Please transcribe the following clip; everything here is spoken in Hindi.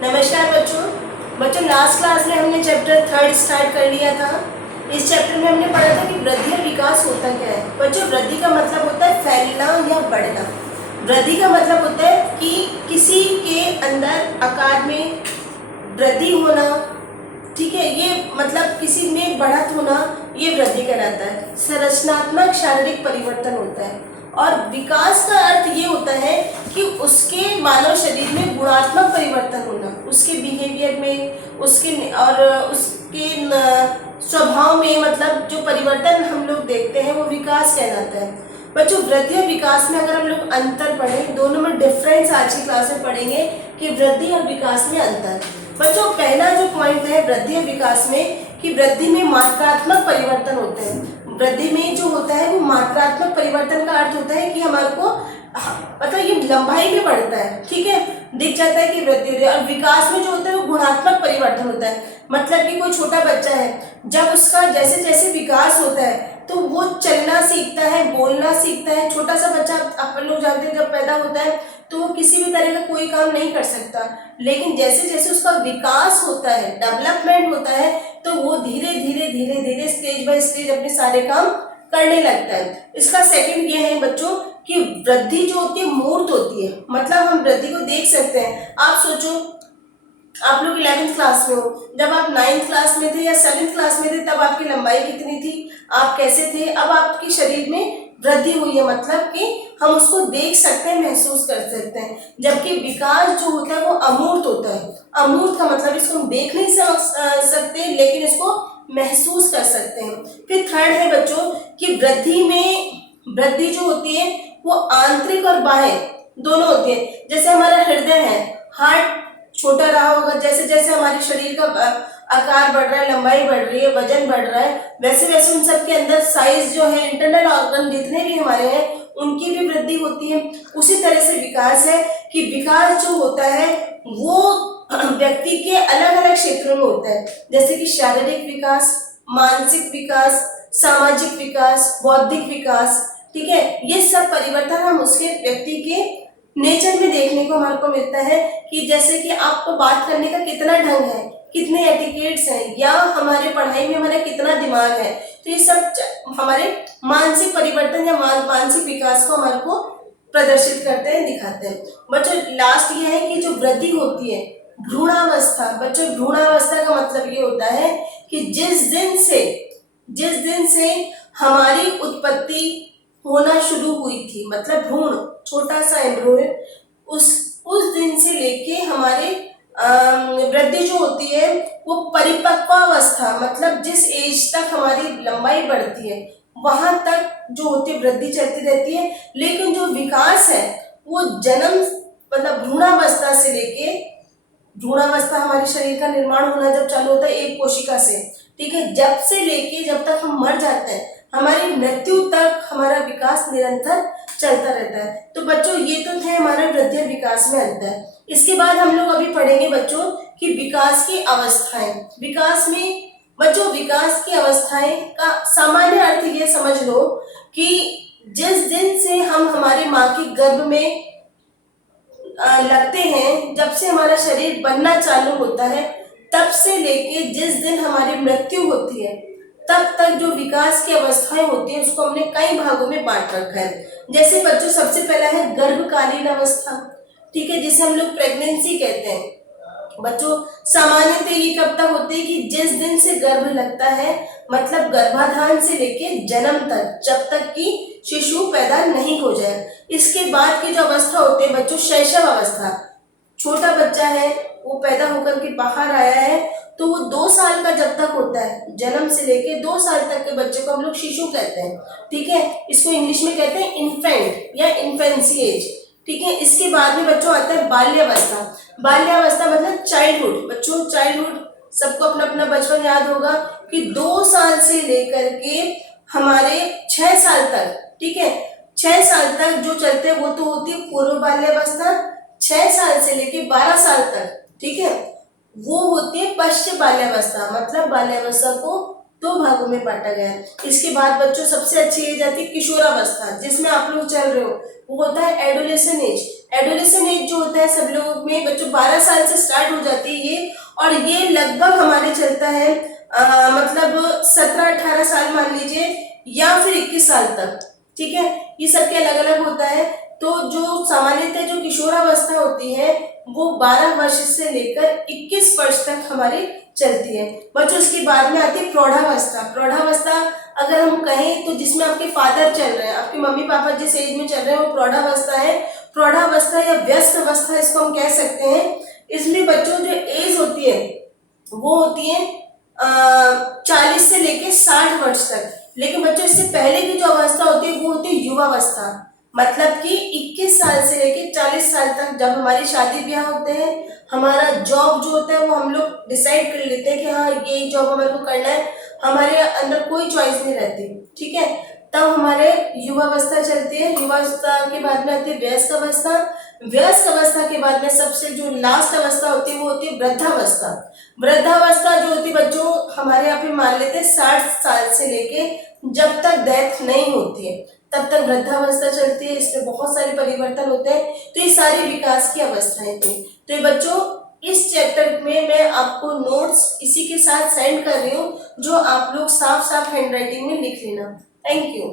नमस्कार बच्चों। बच्चों लास्ट क्लास में हमने चैप्टर 3 स्टार्ट कर लिया था। इस चैप्टर में हमने पढ़ा था कि वृद्धि और विकास होता क्या है। बच्चों वृद्धि का मतलब होता है फैलना या बढ़ना। वृद्धि का मतलब होता है कि किसी के अंदर आकार में वृद्धि होना, ठीक है, ये मतलब किसी में बढ़त होना, ये वृद्धि कहलाता है। संरचनात्मक शारीरिक परिवर्तन होता है। और विकास का अर्थ ये होता है कि उसके मानव शरीर में गुणात्मक परिवर्तन होना, उसके बिहेवियर में, उसके स्वभाव में, मतलब जो परिवर्तन हम लोग देखते हैं वो विकास कहलाता है। बच्चों वृद्धि और विकास में अगर हम लोग अंतर पढ़ें, दोनों में डिफरेंस आज की क्लास में पढ़ेंगे कि वृद्धि और विकास में अंतर। बच्चों पहला जो पॉइंट है वृद्धि और विकास में, कि वृद्धि में मात्रात्मक परिवर्तन होते हैं। वृद्धि में जो होता है वो मात्रात्मक परिवर्तन का अर्थ होता है कि हमारे को मतलब ये लंबाई में बढ़ता है, ठीक है, दिख जाता है कि वृद्धि हो रही है। और विकास में जो होता है वो गुणात्मक परिवर्तन होता है। मतलब कि कोई छोटा बच्चा है, जब उसका जैसे जैसे विकास होता है तो वो चलना सीखता है, बोलना सीखता है। छोटा सा बच्चा अपन लोग जानते हैं जब पैदा होता है तो वो किसी भी तरह का कोई काम नहीं कर सकता, लेकिन जैसे जैसे उसका विकास होता है, डेवलपमेंट होता है, तो वो धीरे धीरे धीरे धीरे स्टेज बाय स्टेज अपने सारे काम करने लगता है। इसका सेकंड ये है बच्चों कि वृद्धि जो होती है मूर्त होती है, मतलब हम वृद्धि को देख सकते हैं। आप सोचो, आप लोग 11th क्लास में हो, जब आप 9th क्लास में थे या 7th क्लास में थे तब आपकी लंबाई कितनी थी, आप कैसे थे। अब आपके शरीर में वृद्धि हुई है, मतलब कि हम उसको देख सकते हैं, महसूस कर सकते हैं। जबकि विकास जो होता है वो अमूर्त होता है। अमूर्त का मतलब इसको हम देख नहीं सकते, लेकिन इसको महसूस कर सकते हैं। फिर थर्ड है बच्चों कि वृद्धि जो होती है वो आंतरिक और बाह्य दोनों होती है। जैसे हमारा हृदय है, हार्ट छोटा रहा होगा, जैसे जैसे हमारे शरीर का आकार बढ़ रहा है, लंबाई बढ़ रही है, वजन बढ़ रहा है, वैसे वैसे उन सब के अंदर साइज जो है, इंटरनल ऑर्गन जितने भी हमारे हैं उनकी भी वृद्धि होती है। उसी तरह से विकास है कि विकास जो होता है वो व्यक्ति के अलग अलग क्षेत्रों में होता है, जैसे कि शारीरिक विकास, मानसिक विकास, सामाजिक विकास, बौद्धिक विकास, ठीक है। ये सब परिवर्तन हम उसके व्यक्ति के नेचर में देखने को हमारे को मिलता है, कि जैसे कि आपको बात करने का कितना ढंग है, कितने एटिकेट्स हैं, या हमारे पढ़ाई में हमारा कितना दिमाग है। तो ये सब हमारे मानसिक परिवर्तन या मानसिक विकास को हमारे को प्रदर्शित करते हैं, दिखाते हैं। बच्चों लास्ट ये है कि जो वृद्धि होती है भ्रूणावस्था। बच्चों भ्रूणावस्था का मतलब ये होता है कि जिस दिन से हमारी उत्पत्ति होना शुरू हुई थी, मतलब भ्रूण छोटा सा एम्ब्रियो, उस दिन से लेके हमारे वृद्धि जो होती है वो परिपक्वावस्था, मतलब जिस एज तक हमारी लंबाई बढ़ती है वहां तक जो होती है वृद्धि चलती रहती है। लेकिन जो विकास है वो जन्म मतलब भ्रूणावस्था से लेके, भ्रूणावस्था हमारे शरीर का निर्माण होना जब चालू होता है एक कोशिका से, ठीक है, जब से लेके जब तक हम मर जाते हैं हमारी मृत्यु तक हमारा विकास निरंतर चलता रहता है। तो बच्चों ये तो थे हमारे वृद्धि और विकास में अंतर। इसके बाद हम लोग अभी पढ़ेंगे बच्चों कि विकास की अवस्थाएं। विकास में बच्चों विकास की अवस्थाएं का सामान्य अर्थ ये समझ लो कि जिस दिन से हम हमारे माँ के गर्भ में लगते हैं, जब से हमारा शरीर बनना चालू होता है, तब से लेके जिस दिन हमारी मृत्यु होती है तब तक जो विकास की अवस्थाएं होती हैं उसको हमने कई भागों में बांट रखा है। जैसे बच्चों सबसे पहला है गर्भकालीन अवस्था, ठीक है, जिसे हम लोग प्रेगनेंसी कहते हैं। बच्चों सामान्यतः ये कब तक होती है कि जिस दिन से गर्भ लगता है, मतलब गर्भाधान से लेके जन्म तक, जब तक कि शिशु पैदा नहीं हो जाए। इसके बाद की जो अवस्था होती है बच्चों शैशव अवस्था। छोटा बच्चा है वो पैदा होकर के बाहर आया है, तो वो 2 साल का जब तक होता है, जन्म से लेके 2 साल तक के बच्चे को हम लोग शिशु कहते हैं, ठीक है। इसको इंग्लिश में कहते हैं इन्फेंट या इन्फेंसी एज, ठीक है। इसके बाद में बच्चों आता है बाल्यावस्था। बाल्यावस्था मतलब चाइल्डहुड। बच्चों चाइल्डहुड सबको अपना अपना बचपन याद होगा कि 2 साल से लेकर के हमारे 6 साल तक, ठीक है, 6 साल तक जो चलते हैं वो तो होती है पूर्व बाल्यावस्था। 6 साल से लेके 12 साल तक, ठीक है, वो होती है पश्चिम बाल्यावस्था, मतलब बाल्यावस्था को दो भागों में बांटा गया है। इसके बाद बच्चों सबसे अच्छी एज आती है किशोरावस्था, जिसमें आप लोग चल रहे हो, वो होता है एडोलेसेंट एज। एडोलेसेंट एज जो होता है सब लोगों में बच्चों 12 साल से स्टार्ट हो जाती है ये, और ये लगभग हमारे चलता है मतलब 17-18 साल मान लीजिए, या फिर 21 साल तक। ठीक है, ये सबके अलग अलग होता है। तो जो सामान्यतः जो किशोरावस्था होती है वो 12 वर्ष से लेकर 21 वर्ष तक हमारी चलती है बच्चों। उसके बाद में आती है प्रौढ़ावस्था। प्रौढ़ावस्था अगर हम कहें तो जिसमें आपके फादर चल रहे हैं, आपके मम्मी पापा जिस एज में चल रहे हैं वो प्रौढ़ावस्था है। प्रौढ़ावस्था या व्यस्त अवस्था इसको हम कह सकते हैं। इसमें बच्चों जो एज होती है वो होती है 40 से लेके 60 वर्ष तक। लेकिन बच्चों इससे पहले की जो अवस्था होती है वो होती है युवावस्था, मतलब कि 21 साल से लेके 40 साल तक जब हमारी शादी ब्याह होते हैं, हमारा जॉब जो होता है वो हम लोग डिसाइड कर लेते हैं कि हाँ ये जॉब हमारे को करना है, हमारे अंदर कोई चॉइस नहीं रहती। ठीक है, तब हमारे युवावस्था चलती है। युवावस्था के बाद में आती है वयस्क अवस्था। वयस्क अवस्था के बाद में सबसे जो लास्ट अवस्था होती है वो होती है वृद्धावस्था। वृद्धावस्था जो होती है बच्चों हमारे यहाँ पे मान लेते हैं 60 साल से लेके जब तक डेथ नहीं होती है तब तक वृद्धावस्था चलती है। इसमें बहुत सारे परिवर्तन होते हैं। तो ये सारी विकास की अवस्थाएं थी। तो ये बच्चों इस चैप्टर में मैं आपको नोट्स इसी के साथ सेंड कर रही हूँ, जो आप लोग साफ साफ हैंडराइटिंग में लिख लेना। Thank you.